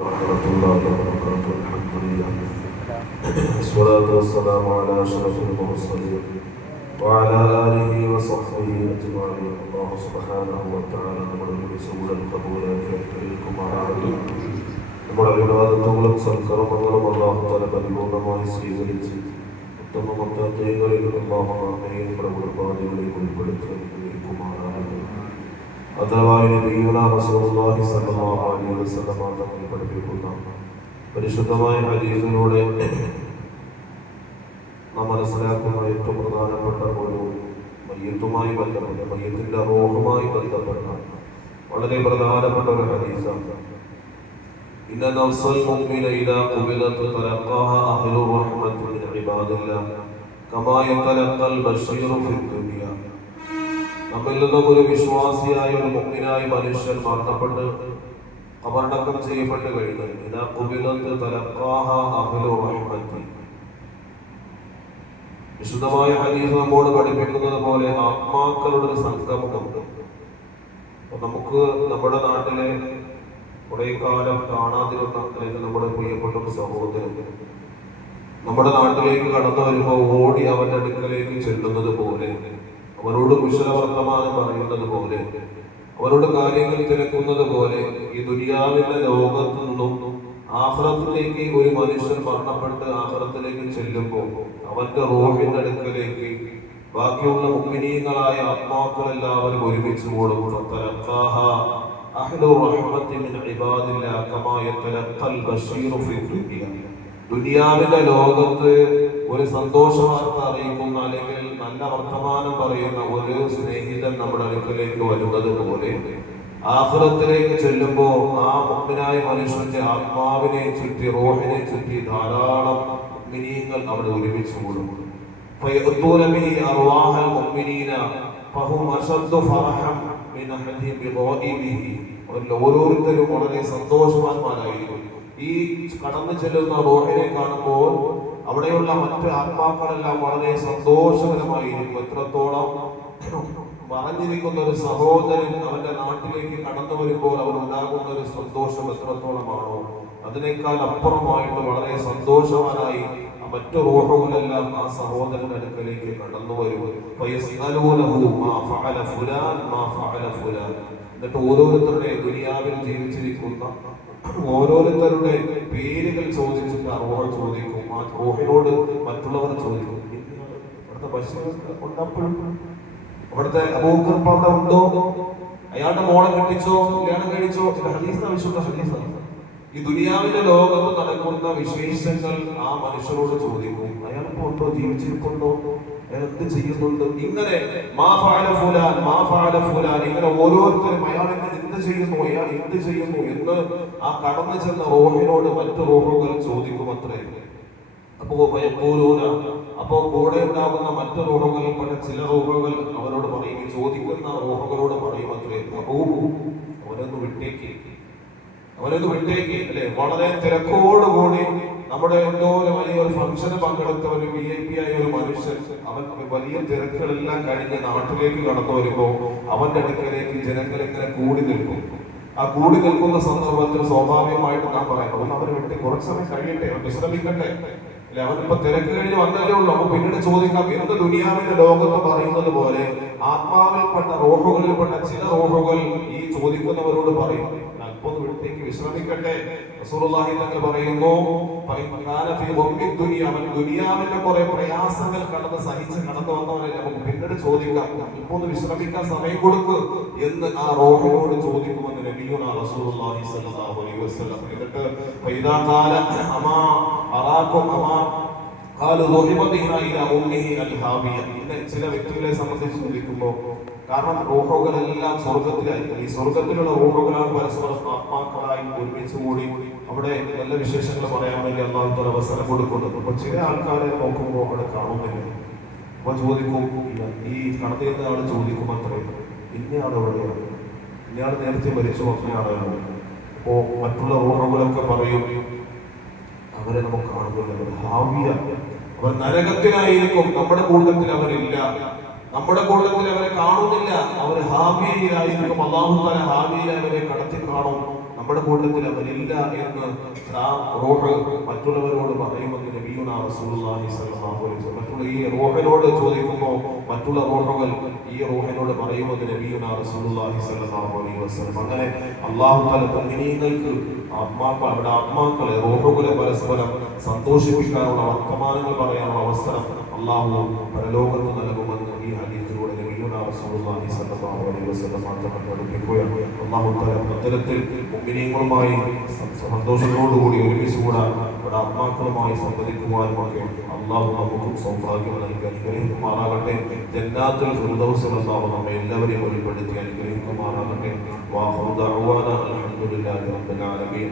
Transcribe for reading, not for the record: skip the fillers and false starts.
ورحمة الله وبركاته. الحمد لله والصلاة والسلام على أشرف المرسلين وعلى آله وصحبه أجمعين. الله سبحانه وتعالى നമ്മുടെ വിശുദ്ധ ഖബൂലാക്കിയിരിക്കും ആരാധന നമ്മുടെ വിവാദങ്ങളും സൽക്കർമ്മങ്ങളും അല്ലാഹു തആല പരിപൂർണമായി സ്വീകരിച്ച് ഉത്തമ മുത്തഖീകളിൽ അല്ലാഹു ആമീൻ പ്രബോധനങ്ങളിൽ ഉൾപ്പെടുത്തിയിരിക്കുമാറാകട്ടെ. അഥവായി നബിയുനാ റസൂലുള്ളാഹി സ്വല്ലല്ലാഹു അലൈഹി വസല്ലം തങ്ങൾ പഠിപ്പിക്കുന്ന പരിശുദ്ധമായ ഹദീസിലൂടെ നാം മനസ്സിലാക്കുന്ന ഏറ്റവും പ്രധാനപ്പെട്ട ഒരു മയ്യത്തുമായി ബന്ധപ്പെട്ട മയ്യത്തിന്റെ റൂഹുമായി ബന്ധപ്പെട്ട വളരെ പ്രധാനപ്പെട്ട ഒരു ഹദീസാണ്. ഇന്ന നഫ്സൽ മുഅ്മിന ഇദാ ഖുബിലത് തലഖാഹ അഹ്ലു റഹ്മത്തി മിൻ ഇബാദില്ലാഹ് കമാ യതലഖൽ ബശീറു ഫിദ് ദുനിയ. നമ്മിൽ നിന്നും ഒരു വിശ്വാസിയായ ഒരു മുഅ്മിനായ മനുഷ്യൻ മരണപ്പെട്ട് ഖബറടക്കം ചെയ്യപ്പെട്ട് കഴിഞ്ഞാൽ ഇദാ ഖുബിലത് തലഖാഹ അഹ്ലു റഹ്മത്തി, വിശുദ്ധമായ ഹദീസ് നമ്മോട് പഠിപ്പിക്കുന്നത് പോലെ ആത്മാക്കളുടെ ഒരു സംഗമമുണ്ട്. നമുക്ക് നമ്മുടെ നാട്ടിലെ കുറെ കാലം കാണാതിരുന്ന അല്ലെങ്കിൽ നമ്മുടെ പ്രിയപ്പെട്ട ഒരു സഹോദരൻ നമ്മുടെ നാട്ടിലേക്ക് കടന്നു വരുമ്പോൾ ഓടി അവന്റെ അടുക്കലേക്ക് ചെല്ലുന്നത് പോലെ, അവരോട് കുശല വർത്തമാനം പറയുന്നത് പോലെ, അവരോട് കാര്യങ്ങൾ തിരക്കുന്നത് പോലെ, ഈ ദുനിയാവിന്റെ ലോകത്തു നിന്നും ആഖിറത്തിലേക്ക് ഒരു മനുഷ്യൻ മരണപ്പെട്ട് ആഖിറത്തിലേക്ക് ചെല്ലുമ്പോൾ അവന്റെ റൂഹിന്റെ അടുക്കലേക്ക് ബാക്കിയുള്ള മുഅ്മിനീങ്ങളായ ആത്മാക്കളെല്ലാവരും ഒരുമിച്ച് കൂടും. ദുനിയാവിന്റെ ലോകത്ത് ഒരു സന്തോഷ വാർത്ത അറിയിക്കുന്ന അല്ലെങ്കിൽ നല്ല വർത്തമാനം പറയുന്ന ഒരു സ്നേഹിതൻ നമ്മുടെ അടുക്കലേക്ക് വരുന്നത് പോലെ ആഖിറത്തിലേക്ക് ചെല്ലുമ്പോ ആ മുഅ്മിനായ മനുഷ്യന്റെ ആത്മാവിനെ ചുറ്റി റൂഹിനെ ചുറ്റി ധാരാളം മുഅ്മിനീങ്ങൾ അവിടെ ഒരുമിച്ച് കൂടും. ഫയഅ്തൂന ബിഹി അർവാഹൽ മുഅ്മിനീന ഫഹും അശദ്ദു ഫറഹൻ മിൻ അഹദിഹിം ബിഗായിബിഹി. അവരിൽ ഓരോരുത്തരും വളരെ സന്തോഷവാന്മാരായിരിക്കും. ഈ കടന്നു ചെല്ലുന്ന റൂഹിനെ കാണുമ്പോൾ അവിടെയുള്ള മറ്റ് ആത്മാക്കളെല്ലാം വളരെ സന്തോഷകരമായിരിക്കും. എത്രത്തോളം മറഞ്ഞിരിക്കുന്ന ഒരു സഹോദരൻ അവന്റെ നാട്ടിലേക്ക് കടന്നു വരുമ്പോൾ അവനുണ്ടാകുന്ന ഒരു സന്തോഷം എത്രത്തോളമാണോ അതിനേക്കാൾ അപ്പുറമായിട്ട് വളരെ സന്തോഷവാനായി മറ്റു റൂഹുകളെല്ലാം ആ സഹോദരന്റെ അടുക്കലേക്ക് കടന്നു വരും. എന്നിട്ട് ഓരോരുത്തരുടെ ദുനിയാവിൽ ജീവിച്ചിരിക്കുന്ന ഓരോരുത്തരുടെ പേരുകൾ ചോദിച്ചിട്ട് ആ റൂഹ് ചോദിക്കും. ആ റൂഹിനോട് മറ്റുള്ളവർ ചോദിക്കും, അവിടുത്തെ ബഷീർ ഉണ്ടപ്പോഴും അവിടുത്തെ അബൂബക്കർ പാപ്പ ഉണ്ടോ, അയാളുടെ മോളെ കെട്ടിച്ചോ, കല്യാണം കഴിച്ചോ? വിശുദ്ധ ഹദീസാണ്. ഈ ദുനിയാവിന്റെ ലോകത്ത് നടക്കുന്ന വിശേഷങ്ങൾ ആ മനുഷ്യരോട് ചോദിക്കും. അയാളിപ്പോ ഉണ്ടോ, ജീവിച്ചിരിപ്പുണ്ടോ, അയാൾ എന്ത് ചെയ്യുന്നുണ്ട്, ഇങ്ങനെ ഇങ്ങനെ ഓരോരുത്തരും അയാൾ എന്ത് ചെയ്യുന്നു, അയാൾ എന്ത് ചെയ്യുന്നു എന്ന് ആ കടന്നു ചെന്ന റൂഹിനോട് മറ്റു റൂഹുകൾ ചോദിക്കും അത്രേ. അപ്പോ കൂടെ ഉണ്ടാകുന്ന മറ്റു റൂഹുകളിൽപ്പെട്ട ചില റൂഹുകൾ അവരോട് പറയും, ചോദിക്കുന്ന റൂഹുകളോട് പറയും അത്രേ, അവരൊന്ന് വിട്ടേക്ക് അല്ലെ. വളരെ തിരക്കോടുകൂടി നമ്മുടെ എന്തോ വലിയൊരു ഫംഗ്ഷന് പങ്കെടുത്ത ഒരു VIP ആയ ഒരു മനുഷ്യൻ അവൻ വലിയ തിരക്കുകളെല്ലാം കഴിഞ്ഞ് നാട്ടിലേക്ക് കടന്നു വരുമ്പോ അവന്റെ അടുക്കലേക്ക് ജനങ്ങൾ ഇങ്ങനെ കൂടി നിൽക്കും. ആ കൂടി നിൽക്കുന്ന സന്ദർഭത്തിൽ സ്വാഭാവികമായിട്ട് നാം പറയുന്നത് അവർ വിട്ട് കുറച്ച് സമയം കഴിയട്ടെ, വിശ്രമിക്കട്ടെ അല്ലെ. അവനിപ്പോ തിരക്ക് കഴിഞ്ഞ് വന്നല്ലേ ഉള്ളൂ. അപ്പൊ പിന്നീട് ചോദിക്കാം, എന്ത് ദുനിയാവിന്റെ ലോകത്ത് പറയുന്നത് പോലെ ആത്മാവിൽപ്പെട്ട റൂഹുകളിൽപ്പെട്ട ചില റൂഹുകൾ ഈ ചോദിക്കുന്നവരോട് പറയും, അല്പം വിട്ടേക്ക്, വിശ്രമിക്കട്ടെ. റസൂലുള്ളാഹി തങ്ങൾ പറയുന്നു, ദുനിയാവിന്റെ കുറെ പ്രയാസങ്ങൾ സഹിച്ച് കടന്നു വന്നവരെ നമുക്ക് പിന്നീട് ചോദിക്കാം, ഇപ്പൊ ഒന്ന് വിശ്രമിക്കാൻ സമയം കൊടുക്ക് എന്ന് ആ റൂഹിനോട് ചോദിക്കുമെന്ന് നബിയുനാ റസൂലുള്ളാഹി സ്വല്ലല്ലാഹു അലൈഹി വസല്ലം. എന്നിട്ട് ഫൈദാ ഖാല അമാ അറാകും അമാ ഖാലു ദുഹിബ ബിഹാ ഇലാ ഉമ്മിഹി അൽഹാബിയ. ചില വ്യക്തികളെ സംബന്ധിച്ച് ചോദിക്കുമ്പോൾ, കാരണം റൂഹുകളെല്ലാം സ്വർഗത്തിലായിരിക്കും. ഈ സ്വർഗത്തിലുള്ള റൂഹുകളാണ് പരസ്പരം ആത്മാക്കളായി ഒരുമിച്ച് കൂടി അവിടെ നല്ല വിശേഷങ്ങൾ പറയാൻ വേണ്ടി അല്ലാഹു തആല അവസരം കൊടുക്കുന്നത്. അപ്പൊ ചില ആൾക്കാരെ നോക്കുമ്പോൾ അവിടെ കാണുന്നില്ല. അപ്പൊ ചോദിക്കും, ഈ കടന്നിരുന്ന ആള് ചോദിക്കും അത്രേ, ഇന്നയാൾ എവിടെയാണ്, ഇന്നയാൾ നേരത്തെ മരിച്ചു മക്കളെയാണ്. അപ്പോ മറ്റുള്ള റൂഹുകളൊക്കെ പറയും, അവരെ നമുക്ക് കാണുന്നില്ല, അവർ ഹാവിയ, അവർ നരകത്തിലായിരിക്കും, നമ്മുടെ കൂട്ടത്തിൽ അവരില്ല, നമ്മുടെ കൂട്ടത്തിൽ അവരെ കാണുന്നില്ല, അവർ ഹാവിയയിലായിരിക്കും. അല്ലാഹു തആല ഹാവിയയിൽ അവരെ കടത്തി കാണും. നമ്മുടെ കൂട്ടത്തിൽ അവരില്ല എന്ന് ആ റൂഹ് മറ്റുള്ളവരോട് പറയുമെന്ന് നബിയുനാ റസൂലുള്ളാഹി സ്വല്ലല്ലാഹു അലൈഹി വസല്ലം. മറ്റുള്ള ഈ റൂഹിനോട് ചോദിക്കുമ്പോൾ മറ്റുള്ള റൂഹുകൾ ഈ റൂഹിനോട് പറയുമെന്ന് നബിയുനാ റസൂലുള്ളാഹി സ്വല്ലല്ലാഹു അലൈഹി വസല്ലം. അങ്ങനെ അല്ലാഹു തആല മുഅ്മിനീങ്ങൾക്ക് അവരുടെ ആത്മാക്കളെ റൂഹുകളെ പരസ്പരം സന്തോഷിപ്പിക്കാനുള്ള വർത്തമാനങ്ങൾ പറയാനുള്ള അവസരം അല്ലാഹു പരലോകത്ത് നൽകുമെന്ന് ഈ ഹദീസിലൂടെ നബിയുനാ റസൂലുള്ളാഹി സ്വല്ലല്ലാഹു അലൈഹി വസല്ലം മാത്രം പഠിപ്പിക്കുകയാണ്. അല്ലാഹു തആല അത്തരത്തിൽ മുഅ്മിനീങ്ങളുമായി സന്തോഷത്തോടുകൂടി ഒരുമിച്ചുകൂടാൻ അവരുടെ ആത്മാക്കളുമായി സംവദിക്കുവാനുമൊക്കെ അല്ലാഹു നമുക്കും സൗഭാഗ്യം നൽകി അനുഗ്രഹിക്കുമാറാകട്ടെ. ജന്നാത്തുൽ ഫിർദൗസിൽ അല്ലാഹു നമ്മെ എല്ലാവരെയും ഉൾപ്പെടുത്തി അനുഗ്രഹിക്കുമാറാകട്ടെ. വാഖിറു ദഅ്വാനാ അൽഹംദുലില്ലാഹി റബ്ബിൽ ആലമീൻ.